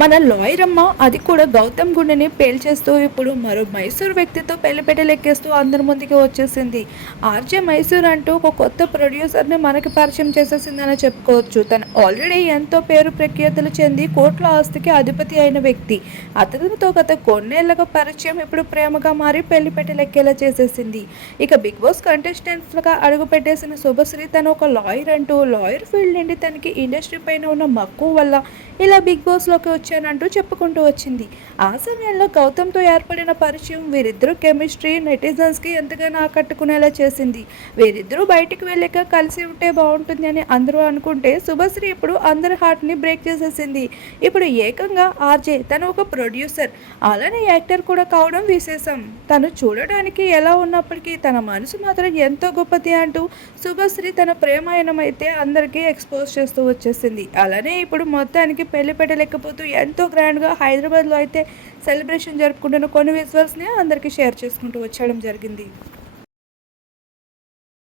మన లాయర్ అమ్మ అది కూడా గౌతమ్ గుండెని పేల్చేస్తూ ఇప్పుడు మరో మైసూర్ వ్యక్తితో పెళ్ళిపెట్టలెక్కేస్తూ అందరి ముందుకి వచ్చేసింది. ఆర్జే మైసూర్ అంటూ ఒక కొత్త ప్రొడ్యూసర్ని మనకి పరిచయం చేసేసిందని చెప్పుకోవచ్చు. తను ఆల్రెడీ ఎంతో పేరు ప్రఖ్యాతులు చెంది కోట్ల ఆస్తికి అధిపతి అయిన వ్యక్తి. అతనితో గత కొన్నేళ్ళుగా పరిచయం ఇప్పుడు ప్రేమగా మారి పెళ్ళిపెట్టెలెక్కేలా చేసేసింది. ఇక బిగ్ బాస్ కంటెస్టెంట్స్గా అడుగుపెట్టేసిన శుభశ్రీ తను ఒక లాయర్ అంటూ లాయర్ ఫీల్డ్ నుండి తనకి ఇండస్ట్రీ పైన ఉన్న మక్కువ వల్ల ఇలా బిగ్ బాస్లోకి వచ్చానంటూ చెప్పుకుంటూ వచ్చింది. ఆ సమయంలో గౌతమ్తో ఏర్పడిన పరిచయం వీరిద్దరూ కెమిస్ట్రీ నెటిజన్స్కి ఎంతగానో ఆకట్టుకునేలా చేసింది. వీరిద్దరూ బయటికి వెళ్ళాక కలిసి ఉంటే బాగుంటుంది అని అందరూ అనుకుంటే శుభశ్రీ ఇప్పుడు అందరి హార్ట్ని బ్రేక్ చేసేసింది. ఇప్పుడు ఏకంగా ఆర్జే తను ఒక ప్రొడ్యూసర్. అలానే యాక్టర్ కూడా కావడం విశేషం. తను చూడడానికి ఎలా ఉన్నప్పటికీ తన మనసు మాత్రం ఎంతో గొప్పది అంటూ శుభశ్రీ తన ప్రేమాయణం అయితే అందరికీ ఎక్స్పోజ్ చేస్తూ వచ్చేసింది. అలానే ఇప్పుడు మొత్తానికి పెళ్ళి పెట్టలేకపోతూ ఎంతో గ్రాండ్గా హైదరాబాద్లో అయితే సెలబ్రేషన్ జరుపుకుంటున్న కొన్ని విజువల్స్ని అందరికీ షేర్ చేసుకుంటూ వచ్చేయడం జరిగింది.